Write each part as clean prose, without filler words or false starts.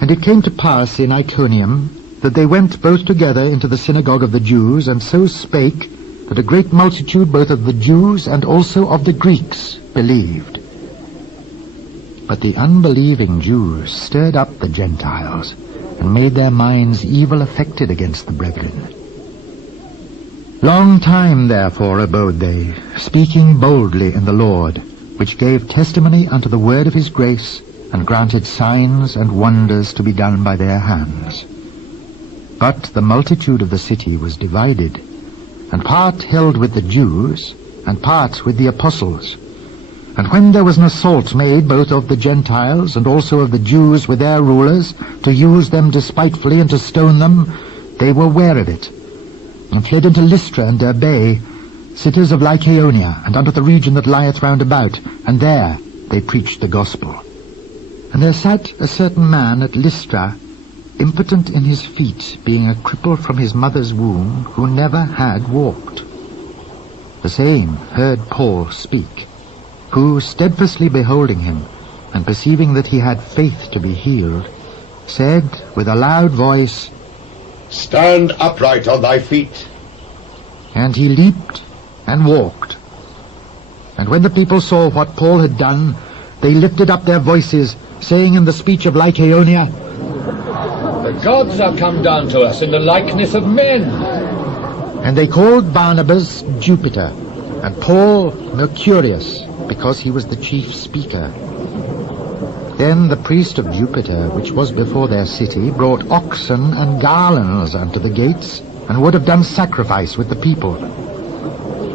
And it came to pass in Iconium that they went both together into the synagogue of the Jews, and so spake, that a great multitude both of the Jews and also of the Greeks believed. But the unbelieving Jews stirred up the Gentiles, and made their minds evil affected against the brethren. Long time therefore abode they, speaking boldly in the Lord, which gave testimony unto the word of his grace, and granted signs and wonders to be done by their hands. But the multitude of the city was divided, and part held with the Jews, and part with the apostles. And when there was an assault made both of the Gentiles and also of the Jews with their rulers, to use them despitefully and to stone them, they were ware of it, and fled into Lystra and Derbe, cities of Lycaonia, and unto the region that lieth round about, and there they preached the gospel. And there sat a certain man at Lystra, impotent in his feet, being a cripple from his mother's womb, who never had walked. The same heard Paul speak, who, steadfastly beholding him, and perceiving that he had faith to be healed, said with a loud voice, Stand upright on thy feet. And he leaped and walked. And when the people saw what Paul had done, they lifted up their voices, saying in the speech of Lycaonia, The gods are come down to us in the likeness of men. And they called Barnabas Jupiter, and Paul Mercurius, because he was the chief speaker. Then the priest of Jupiter, which was before their city, brought oxen and garlands unto the gates, and would have done sacrifice with the people.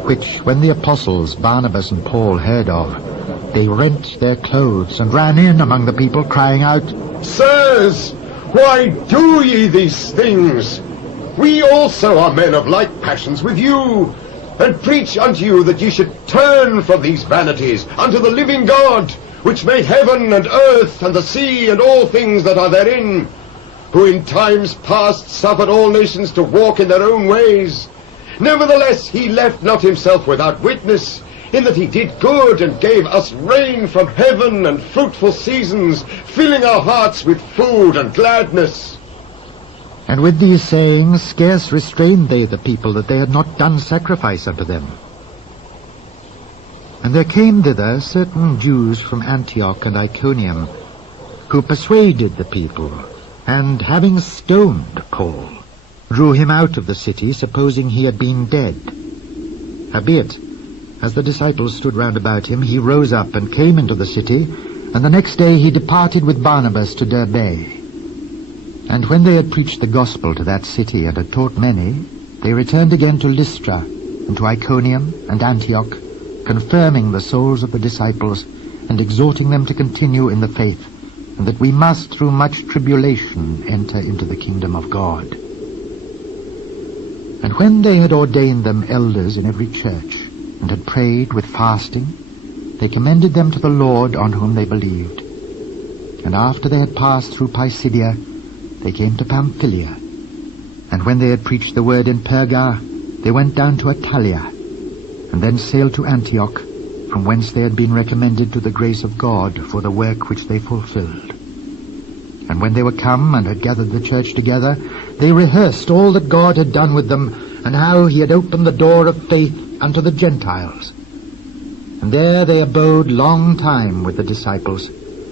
Which, when the apostles Barnabas and Paul heard of, they rent their clothes, and ran in among the people, crying out, Sirs, why do ye these things? We also are men of like passions with you, and preach unto you that ye should turn from these vanities unto the living God, which made heaven and earth and the sea and all things that are therein, who in times past suffered all nations to walk in their own ways. Nevertheless he left not himself without witness, in that he did good and gave us rain from heaven and fruitful seasons, filling our hearts with food and gladness. And with these sayings scarce restrained they the people, that they had not done sacrifice unto them. And there came thither certain Jews from Antioch and Iconium, who persuaded the people, and having stoned Paul, drew him out of the city, supposing he had been dead. Howbeit, as the disciples stood round about him, he rose up and came into the city, and the next day he departed with Barnabas to Derbe. And when they had preached the gospel to that city, and had taught many, they returned again to Lystra, and to Iconium and Antioch, confirming the souls of the disciples, and exhorting them to continue in the faith, and that we must through much tribulation enter into the kingdom of God. And when they had ordained them elders in every church, and had prayed with fasting, they commended them to the Lord on whom they believed. And after they had passed through Pisidia, they came to Pamphylia. And when they had preached the word in Perga, they went down to Attalia, and then sailed to Antioch, from whence they had been recommended to the grace of God for the work which they fulfilled. And when they were come and had gathered the church together, they rehearsed all that God had done with them, and how he had opened the door of faith unto the Gentiles. And there they abode long time with the disciples,